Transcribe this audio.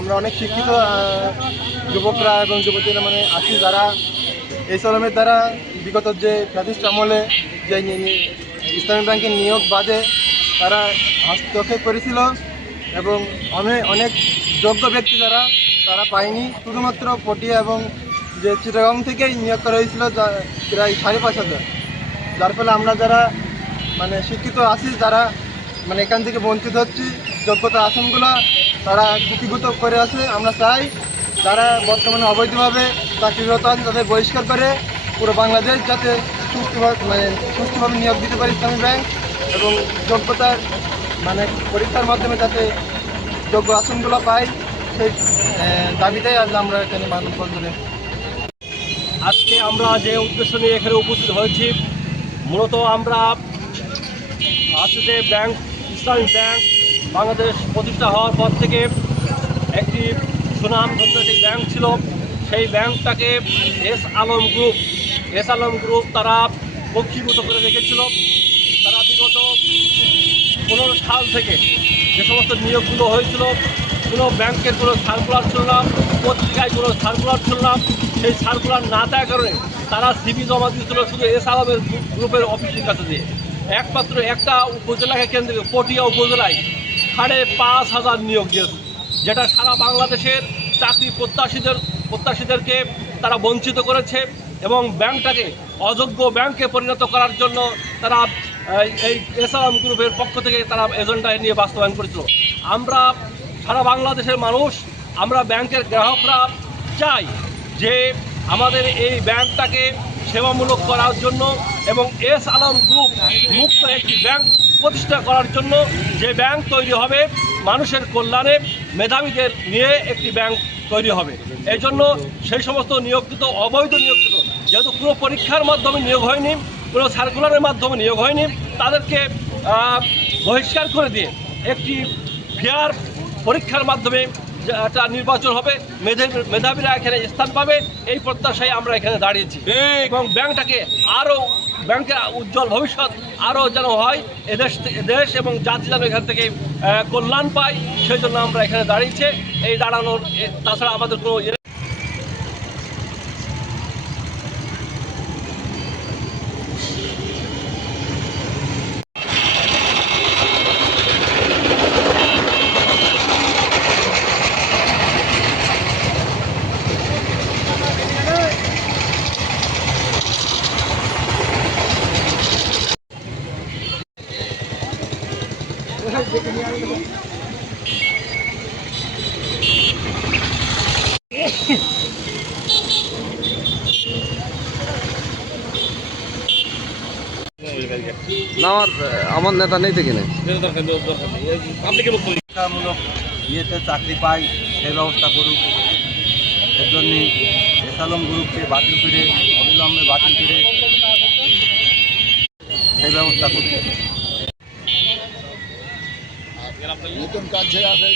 আমরা অনেক শিক্ষিত যুবকরা এবং যুবতীরা মানে আছি যারা। এই কলমের দ্বারা বিগত যে ফ্যাসিস্ট আমলে যে ইসলামী ব্যাংকের নিয়োগ বাদে তারা হস্তক্ষেপ করেছিল এবং অনেক অনেক যোগ্য ব্যক্তি যারা, তারা পায়নি। শুধুমাত্র পটিয়া এবং যে চিটাগাং থেকেই নিয়োগ করা হয়েছিল প্রায় সাড়ে পাঁচ হাজার। যার ফলে আমরা যারা মানে শিক্ষিত আছি, যারা মানে এখান থেকে বঞ্চিত হচ্ছি যোগ্যতা আসনগুলো তারা কুকিভূত করে আছে, আমরা চাই যারা বর্তমানে অবৈধভাবে চাকরিরত আছে তাদের বহিষ্কার করে পুরো বাংলাদেশ যাতে সুস্থভাবে মানে সুস্থভাবে নিয়োগ দিতে পারে ইসলামী ব্যাংক এবং যোগ্যতার মানে পরীক্ষার মাধ্যমে যাতে যোগ্য আসনগুলো পাই সেই দাবিটাই আজ আমরা এখানে মানববন্ধনে আজকে আমরা যে উদ্দেশ্য নিয়ে এখানে উপস্থিত হয়েছি, মূলত আমরা আসলে ব্যাংক, ইসলামী ব্যাংক বাংলাদেশ প্রতিষ্ঠা হওয়ার পর থেকে একটি সুনামধন্য একটি ব্যাংক ছিল। সেই ব্যাংকটাকে S Alam group S Alam group তারা পক্ষীভূত করে রেখেছিল। তারা বিগত পনেরো সাল থেকে যে সমস্ত নিয়োগগুলো হয়েছিল, কোনো ব্যাংকের কোনো সার্কুলার ছিল না, পত্রিকায় কোনো সার্কুলার ছিল না। সেই সার্কুলার না দেওয়ার কারণে তারা সিবি জমা দিয়েছিল শুধু এস আলমের গ্রুপের অফিসের কাছে দিয়ে। একমাত্র একটা উপজেলাকে কেন্দ্র পটিয়া উপজেলায় সাড়ে পাঁচ হাজার নিয়োগ দিয়েছে, যেটা সারা বাংলাদেশের চাকরি প্রত্যাশীদের, প্রত্যাশীদেরকে তারা বঞ্চিত করেছে এবং ব্যাংকটাকে অযোগ্য ব্যাংকে পরিণত করার জন্য তারা এই- এসআম গ্রুপের পক্ষ থেকে তারা এজেন্ডা নিয়ে বাস্তবায়ন করেছিল। আমরা সারা বাংলাদেশের মানুষ, আমরা ব্যাংকের গ্রাহকরা চাই যে আমাদের এই ব্যাংকটাকে সেবামূলক করার জন্য এবং এস আলম গ্রুপ মুক্ত একটি ব্যাংক প্রতিষ্ঠা করার জন্য যে ব্যাংক তৈরি হবে মানুষের কল্যাণে মেধাবীদের নিয়ে একটি ব্যাংক তৈরি হবে। এই জন্য সেই সমস্ত নিয়োগকৃত, অবৈধ নিয়োগকৃত, যেহেতু কোনো পরীক্ষার মাধ্যমে নিয়োগ হয়নি, কোনো সার্কুলারের মাধ্যমে নিয়োগ হয়নি, তাদেরকে বহিষ্কার করে দিয়ে একটি ফেয়ার পরীক্ষার মাধ্যমে একটা নির্বাচন হবে মেধাবী মেধাবীরা এখানে স্থান পাবে এই প্রত্যাশায় আমরা এখানে দাঁড়িয়েছি। এবং ব্যাংকটাকে আরও ব্যাংকের উজ্জ্বল ভবিষ্যৎ আরও যেন হয় এদেশ দেশ এবং জাতি যেন এখান থেকে কল্যাণ পায় সেই জন্য আমরা এখানে দাঁড়িয়েছে। এই দাঁড়ানোর তাছাড়া আমাদের কোনো আমার নেতা নেই শিক্ষামূলক ইয়েতে চাকরি পাই, সেই ব্যবস্থা করুক। এর জন্য এসালম গ্রুপকে বাতিল করে, অবিলম্বে বাতিল করে সেই ব্যবস্থা করুক। নিতন কাজ ছেড়ে আসা